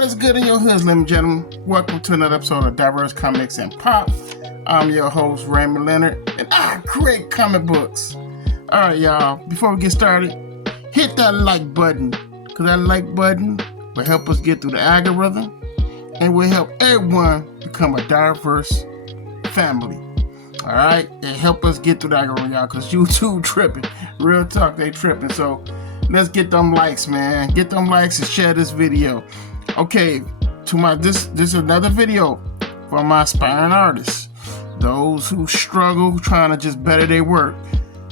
What is good in your hoods, ladies and gentlemen? Welcome to another episode of Diverse Comics and Pop. I'm your host, Raymond Leonard, and I create comic books. Alright, y'all, before we get started, hit that like button, because that like button will help us get through the algorithm and will help everyone become a diverse family. Alright, and help us get through the algorithm, y'all, because YouTube tripping. Real talk, they tripping. So let's get them likes, man. Get them likes and share this video. Okay, this is another video for my aspiring artists. Those who struggle trying to just better their work.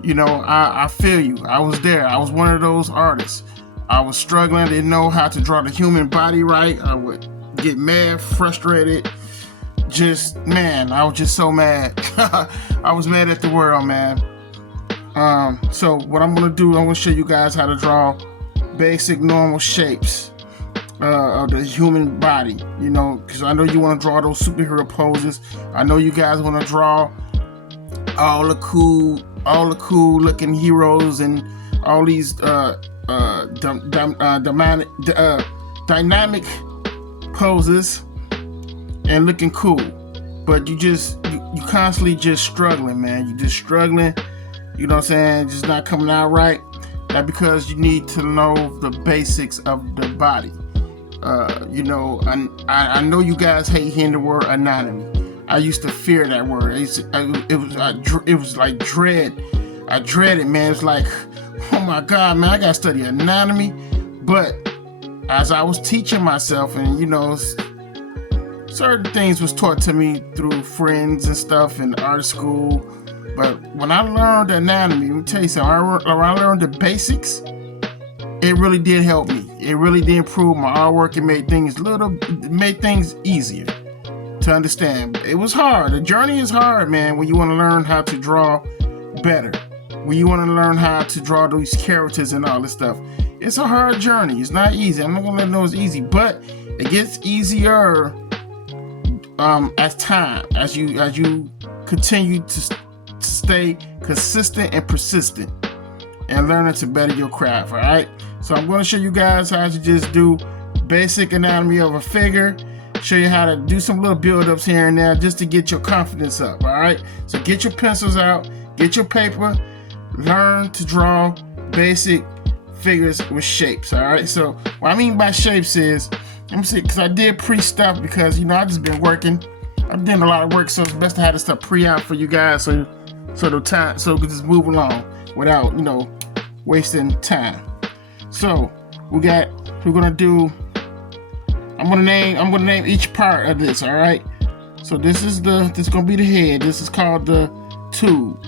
You know, I feel you. I was there. I was one of those artists. I was struggling, didn't know how to draw the human body right. I would get mad, frustrated. I was just so mad. I was mad at the world, man. So what I'm gonna do, I'm gonna show you guys how to draw basic normal shapes of the human body, you know, because I know you want to draw those superhero poses. I know you guys want to draw all the cool looking heroes and all these dynamic poses and looking cool, but you constantly just struggling, man. You just struggling, you know what I'm saying, just not coming out right. That's because you need to know the basics of the body. You know, I know you guys hate hearing the word anatomy. I used to fear that word. It was like dread. I dreaded, man. It's like, oh my God, man, I gotta study anatomy. But as I was teaching myself, and you know, certain things was taught to me through friends and stuff in art school. But when I learned anatomy, let me tell you something. When I learned the basics, it really did help me. It really did improve my artwork. It made things easier to understand. It was hard. The journey is hard, man, when you want to learn how to draw better. When you want to learn how to draw these characters and all this stuff. It's a hard journey. It's not easy. I'm not gonna let you know it's easy, but it gets easier as you continue to stay consistent and persistent and learning to better your craft. All right, so I'm going to show you guys how to just do basic anatomy of a figure, show you how to do some little build-ups here and there just to get your confidence up. All right, so get your pencils out, get your paper, learn to draw basic figures with shapes. All right, so what I mean by shapes is, let me see, because I did pre-stuff, because you know I just been working. I'm doing a lot of work, so it's best to have this stuff pre-out for you guys, so we can just move along without, you know, wasting time. So I'm gonna name each part of this. All right, so this is gonna be the head. This is called the tube.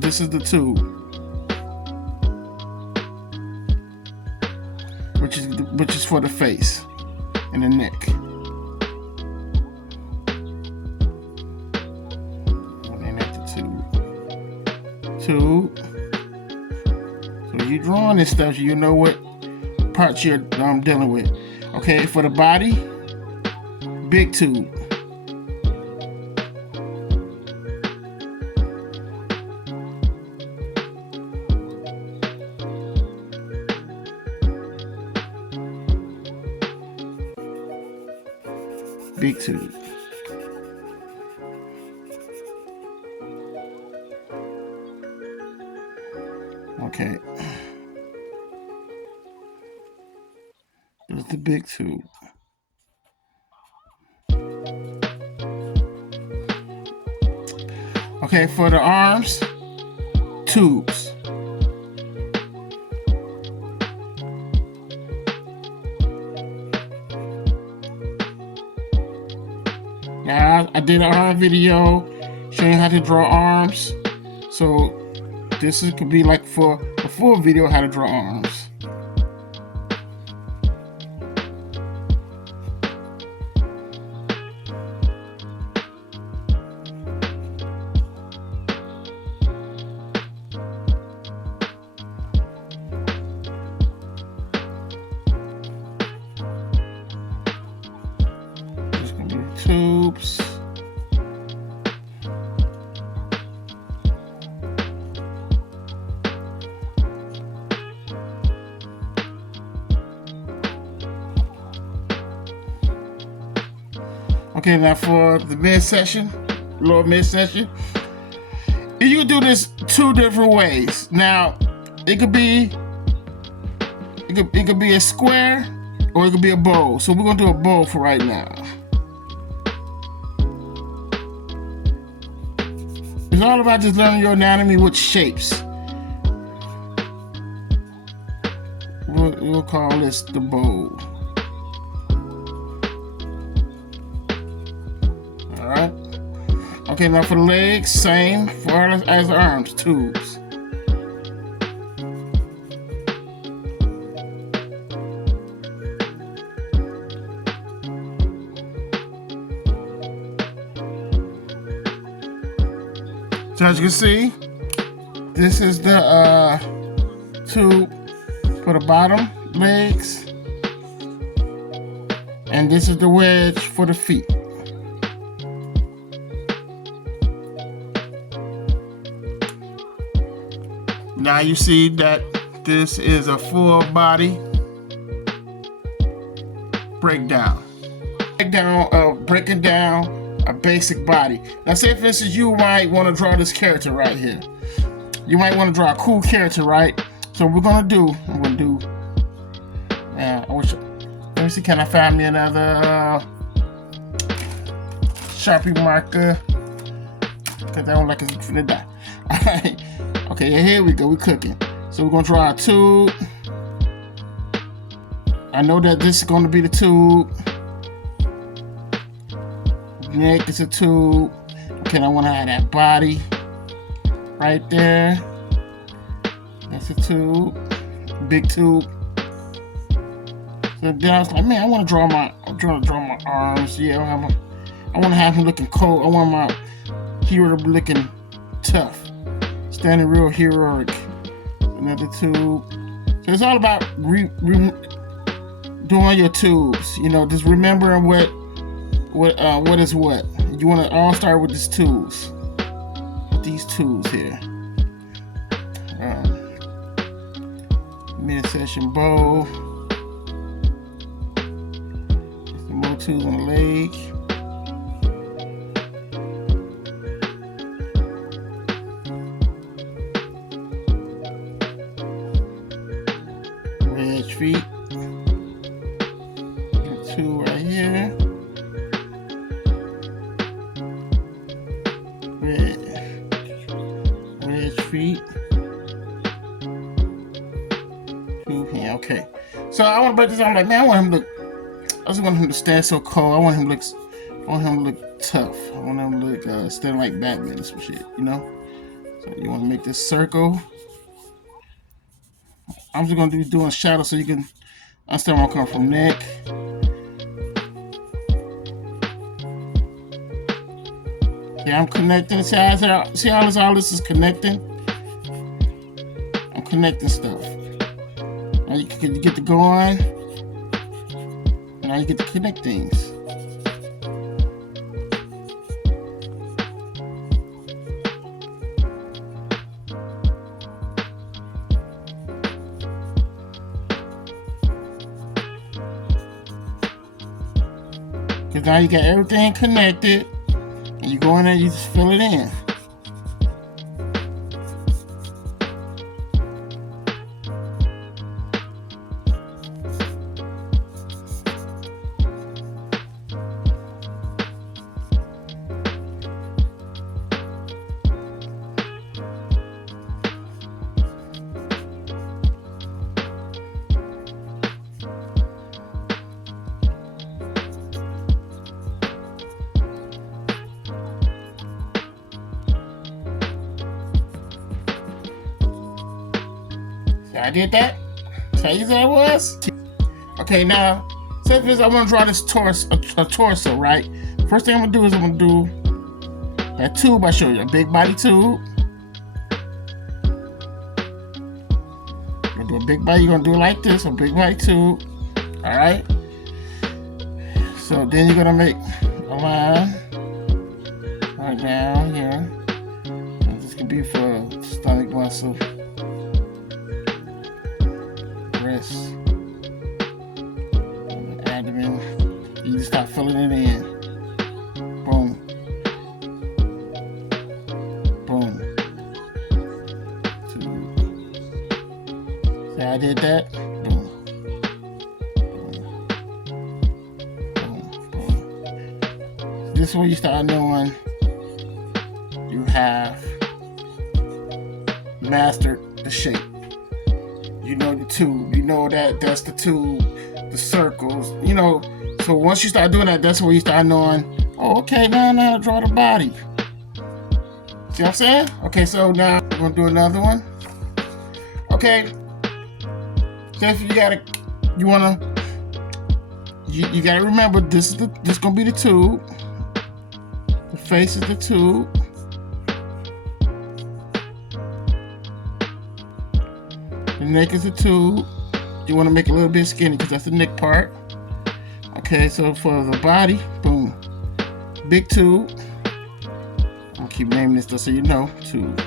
This is the tube, which is for the face and the neck. Tube. So you drawing this stuff, you know what parts you're dealing with. Okay, for the body, big tube. Big tube. Okay. There's the big tube. Okay, for the arms, tubes. Now, I did an arm video showing how to draw arms. So this could be like for a full video how to draw arms. There's gonna be tubes. Okay, now for the midsection, lower midsection, you can do this 2 different ways. Now, it could be a square or it could be a bowl. So we're gonna do a bowl for right now. It's all about just learning your anatomy with shapes. We'll call this the bowl. Alright. Okay, now for the legs, same for as the arms, tubes. So as you can see, this is the tube for the bottom legs, and this is the wedge for the feet. Now you see that this is a full body breakdown. Breaking down a basic body. Now say for instance you might want to draw this character right here. You might want to draw a cool character, right? So what I'm gonna do, let me see, can I find me another Sharpie marker? Cause I don't like it finna die. Alright. Okay, here we go, we're cooking. So we're gonna draw a tube. I know that this is gonna be the tube. Neck is a tube. Okay, I wanna have that body right there. That's a tube, big tube. So then I was like, man, I wanna draw my arms. Yeah, I wanna have him looking cold. I want my hero to be looking tough. Standing real heroic. Another tube. So it's all about doing your tubes. You know, just remembering what is what. You want to all start with these tubes. With these tubes here. Midsection bow. Some more tubes on the leg. Wedge feet. Two right here. Wedge feet. Two here. Okay. So I want to break this down. I'm like, man, I just want him to stand so cold. I want him to look tough. I want him to look stand like Batman and some shit, you know? So you want to make this circle. I'm just gonna be doing shadows so you can understand where I'm coming from. Neck. Yeah, I'm connecting. See how all this is connecting? I'm connecting stuff. Now you get to go on. Now you get to connect things. Because now you got everything connected, and you go in there and you just fill it in. I did that. How easy that was. Okay, now, say for I want to draw this torso, right? First thing I'm gonna do is I'm gonna do that tube I showed you, a big body tube. You're gonna do a big body. You're gonna do it like this, a big body tube. All right. So then you're gonna make a line right down here. And this could be for stomach muscle. Wrist, abdomen. You just start filling it in. how I did that? Boom. Boom. Boom. This is when you start knowing you have mastered the shape. You know the tube. You know that's the tube, the circles. You know, so once you start doing that, that's where you start knowing, oh, okay, now I know how to draw the body. See what I'm saying? Okay, so now we're gonna do another one. Okay. So if you gotta remember this gonna be the tube. The face is the tube. The neck is the tube. You want to make it a little bit skinny because that's the neck part. Okay, so for the body, boom, big tube. I'm gonna keep naming this just so you know, tube.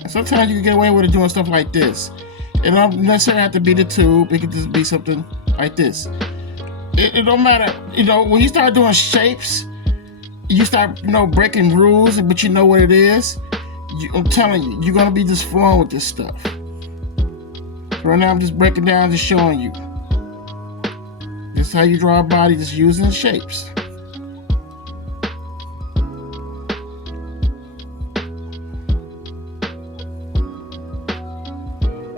And sometimes you can get away with it doing stuff like this. It don't necessarily have to be the tube. It could just be something like this. It don't matter. You know, when you start doing shapes, you start, breaking rules, but you know what it is. I'm telling you, you're gonna be just flowing with this stuff. So right now, I'm just breaking down, just showing you. This is how you draw a body, just using shapes.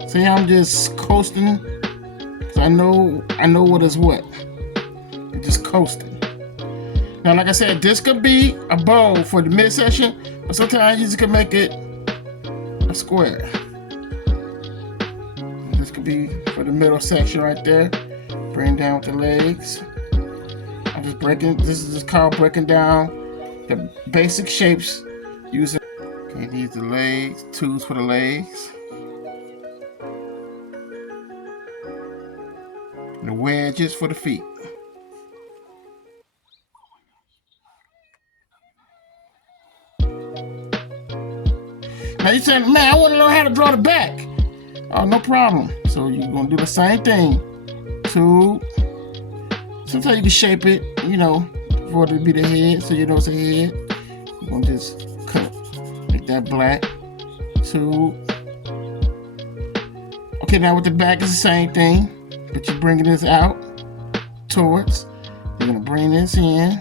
See, I'm just coasting, because I know what is what. I'm just coasting. Now, like I said, this could be a bow for the midsection, but sometimes you just can make it a square. This could be for the middle section right there. Bring down with the legs. I'm just breaking. This is just called breaking down the basic shapes using. Okay, these are the legs. Tubes for the legs. And the wedges for the feet. Now you're saying, man, I want to learn how to draw the back. Oh, no problem. So you're going to do the same thing. Tube. Sometimes you can shape it, for it to be the head, so you know it's a head. You're going to just cut, make that black. Tube. Okay, now with the back, it's the same thing, but you're bringing this out towards. You're going to bring this in.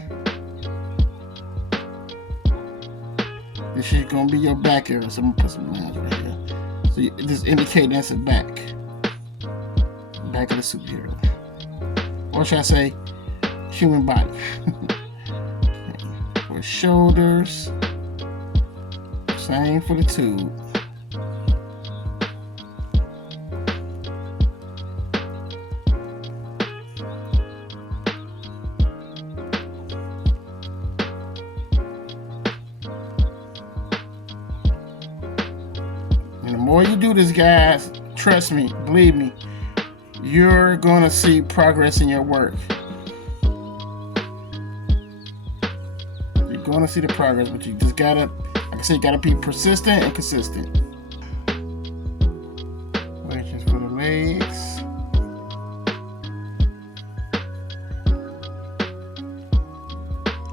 This is going to be your back area, so I'm going to put some lines right here. So you just indicating that's the back. Back of the superhero. Or should I say, human body. Okay. For shoulders. Same for the tube. And the more you do this, guys, trust me, believe me, you're going to see progress in your work. You're going to see the progress, but you just gotta, like I said, you gotta be persistent and consistent. Wedges for the legs.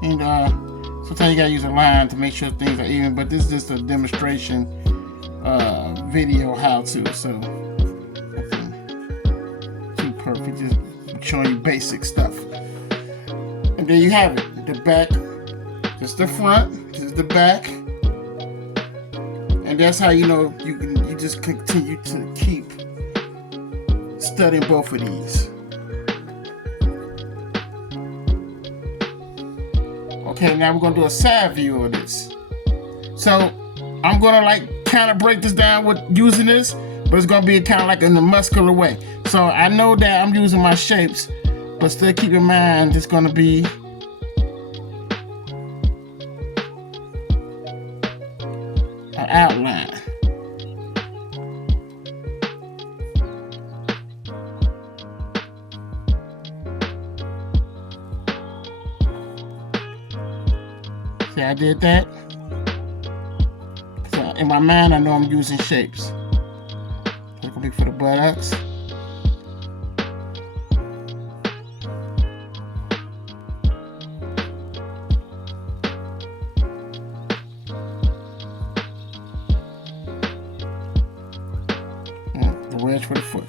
And sometimes you gotta use a line to make sure things are even, but this is just a demonstration video how-to, so perfect, just showing you basic stuff. And there you have it. The back, just the front, just the back, and that's how you know you just continue to keep studying both of these. Okay, now we're gonna do a side view of this. So I'm gonna kind of break this down with using this, but it's gonna be kind of like in a muscular way. So I know that I'm using my shapes, but still keep in mind it's gonna be an outline. See, I did that. So in my mind, I know I'm using shapes. So it's gonna be for the buttocks. for the foot.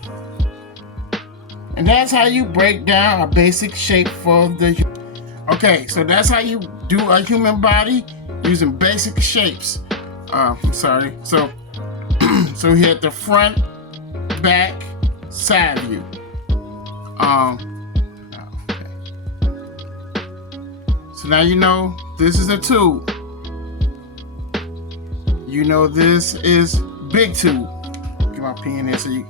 And that's how you break down a basic shape for the. Okay, so that's how you do a human body using basic shapes. I'm sorry. So we had the front, back, side view. Okay. So now you know this is a tube. You know this is big tube. Get my pen in so you.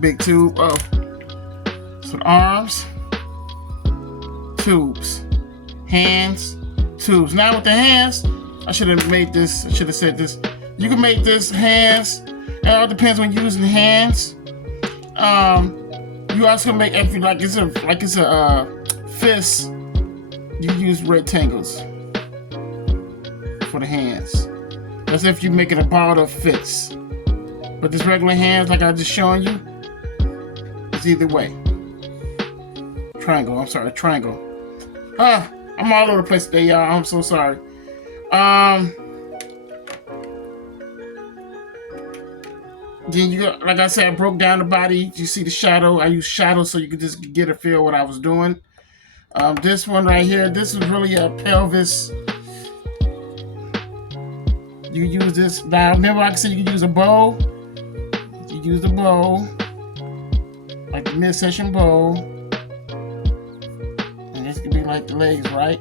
Big tube. Oh. So the arms, tubes, hands, tubes. Now with the hands, I should have made this. I should have said this. You can make this hands. It all depends on using hands. You also make if you like it's a fist. You use rectangles for the hands. That's if you're making a ball that fits. But this regular hands, like I just shown you, it's either way. Triangle. I'm sorry, triangle. I'm all over the place today, y'all. I'm so sorry. Then you got, like I said, I broke down the body. You see the shadow. I use shadow so you can just get a feel what I was doing. This one right here, this is really a pelvis. You use this. Now, remember I said you can use a bow. You use the bow, like the midsection bow. And this could be like the legs, right?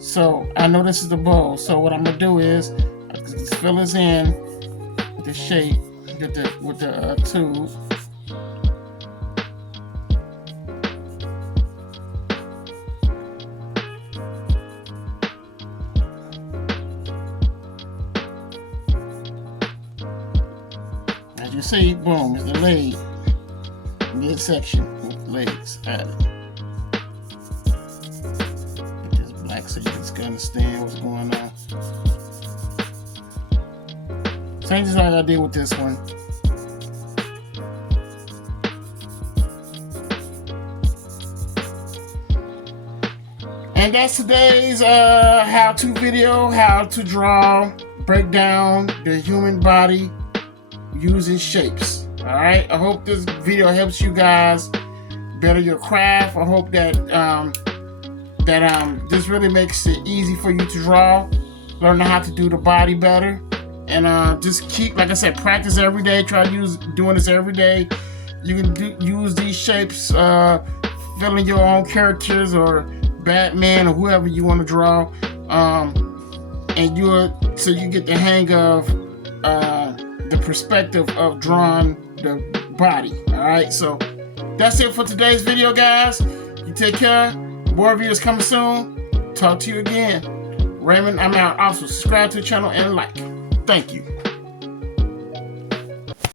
So I know this is the bow. So what I'm gonna do is just fill this in with the shape, with the tube. As you see, boom, is the leg midsection with the legs added. Get this black so you can understand what's going on. Same just like I did with this one. And that's today's how-to video, how to draw, break down the human body using shapes. Alright, I hope this video helps you guys better your craft. I hope that this really makes it easy for you to draw, learn how to do the body better, and just keep, like I said, practice every day. Try doing this every day. You can use these shapes, filling your own characters or Batman or whoever you want to draw, and so you get the hang of the perspective of drawing the body. Alright, so that's it for today's video, guys. You take care. More videos coming soon. Talk to you again. Raymond, I'm out. Also, subscribe to the channel and like. Thank you.